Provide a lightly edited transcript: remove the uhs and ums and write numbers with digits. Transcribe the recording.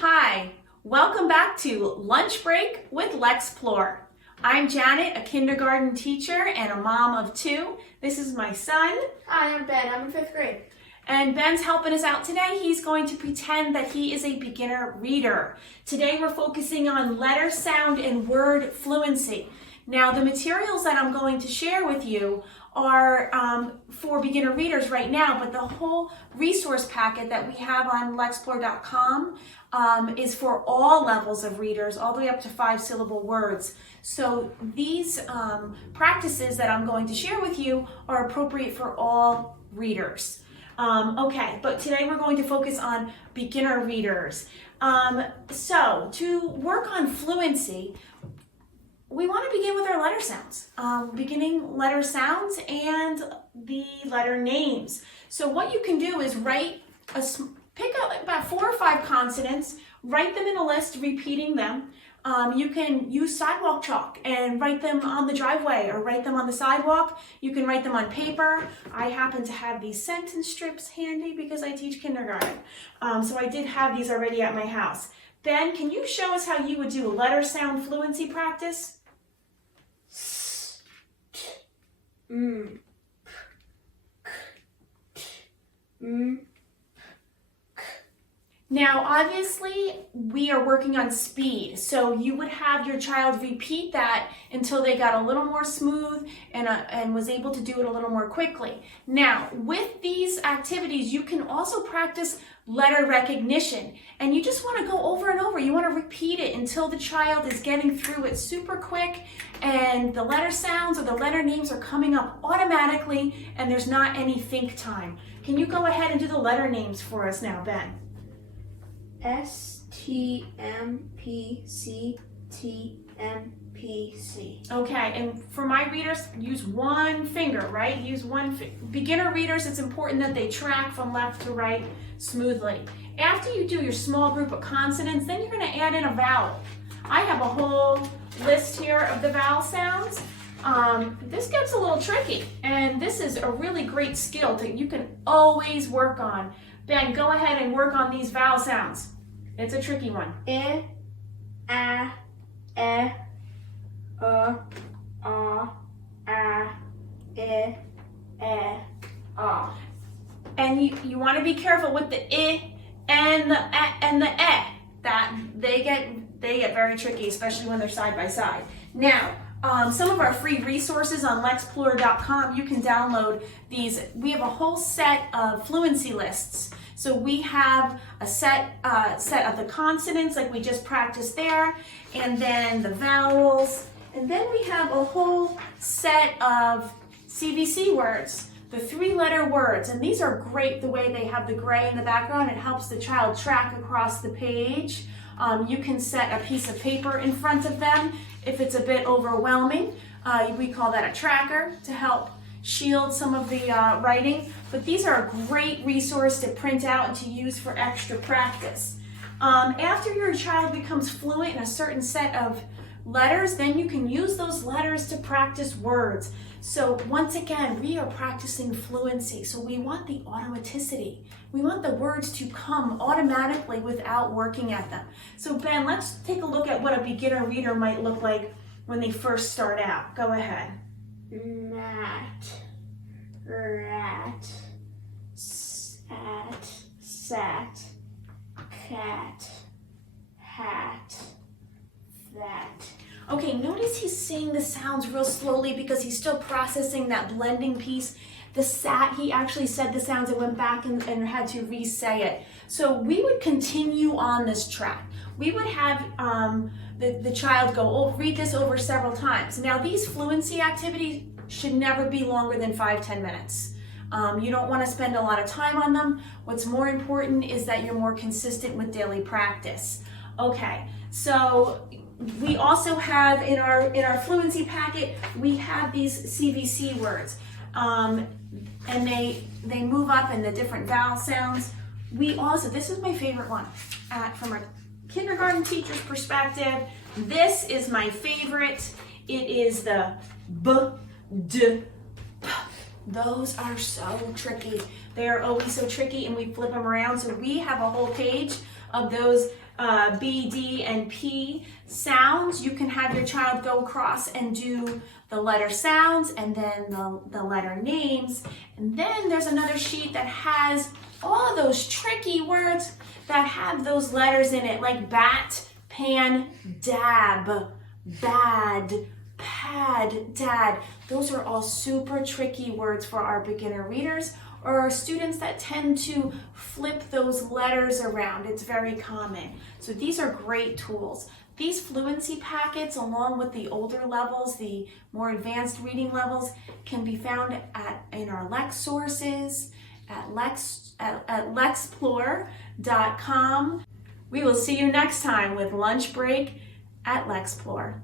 Hi, welcome back to Lunch Break with Lexplore. I'm Janet, a kindergarten teacher and a mom of two. This is my son. Hi, I'm Ben. I'm in 5th grade. And Ben's helping us out today. He's going to pretend that he is a beginner reader. Today we're focusing on letter, sound, and word fluency. Now the materials that I'm going to share with you are for beginner readers right now, but the whole resource packet that we have on Lexplore.com is for all levels of readers, all the way up to 5-syllable words. So these practices that I'm going to share with you are appropriate for all readers. Okay, but today we're going to focus on beginner readers. So to work on fluency, we want to begin with our letter sounds, beginning letter sounds and the letter names. So what you can do is pick up about 4 or 5 consonants, write them in a list, repeating them. You can use sidewalk chalk and write them on the driveway or write them on the sidewalk. You can write them on paper. I happen to have these sentence strips handy because I teach kindergarten. So I did have these already at my house. Ben, can you show us how you would do a letter sound fluency practice? Now, obviously, we are working on speed, so you would have your child repeat that until they got a little more smooth and was able to do it a little more quickly. Now, with these activities, you can also practice letter recognition, and you just want to go over and over. You want to repeat it until the child is getting through it super quick, and the letter sounds or the letter names are coming up automatically, and there's not any think time. Can you go ahead and do the letter names for us now, Ben? S-T-M-P-C-T-M-P-C. Okay, and for my readers, use one finger, right? Use one beginner readers, it's important that they track from left to right smoothly. After you do your small group of consonants, then you're going to add in a vowel. I have a whole list here of the vowel sounds. This gets a little tricky, and this is a really great skill that you can always work on. Ben, go ahead and work on these vowel sounds. It's a tricky one. I, A, E, A, E, A. And you want to be careful with the I and the E. That they get very tricky, especially when they're side by side. Now, some of our free resources on Lexplore.com, you can download these. We have a whole set of fluency lists. So we have a set of the consonants like we just practiced there, and then the vowels, and then we have a whole set of CVC words, the 3-letter words, and these are great the way they have the gray in the background. It helps the child track across the page. You can set a piece of paper in front of them if it's a bit overwhelming. We call that a tracker to help shield some of the writing, but these are a great resource to print out and to use for extra practice. After your child becomes fluent in a certain set of letters, then you can use those letters to practice words. So once again, we are practicing fluency, so we want the automaticity. We want the words to come automatically without working at them. So Ben, let's take a look at what a beginner reader might look like when they first start out. Go ahead. Mat, rat, sat, sat, cat, hat, that. Okay, notice he's saying the sounds real slowly because he's still processing that blending piece. The sat, he actually said the sounds and went back and had to re-say it. So we would continue on this track. We would have the child go, oh, read this over several times. Now these fluency activities should never be longer than 5-10 minutes. You don't want to spend a lot of time on them. What's more important is that you're more consistent with daily practice. Okay, so we also have in our fluency packet, we have these CVC words. And they move up in the different vowel sounds. We also, this is my favorite one from a kindergarten teacher's perspective. This is my favorite. It is the B, D, P. Those are so tricky. They are always so tricky, and we flip them around. So we have a whole page of those B, D, and P sounds, you can have your child go across and do the letter sounds and then the letter names. And then there's another sheet that has all of those tricky words that have those letters in it, like bat, pan, dab, bad, pad, dad. Those are all super tricky words for our beginner readers or our students that tend to flip those letters around. It's very common. So these are great tools. These fluency packets, along with the older levels, the more advanced reading levels, can be found in our Lex sources at Lexplore.com. We will see you next time with Lunch Break at Lexplore.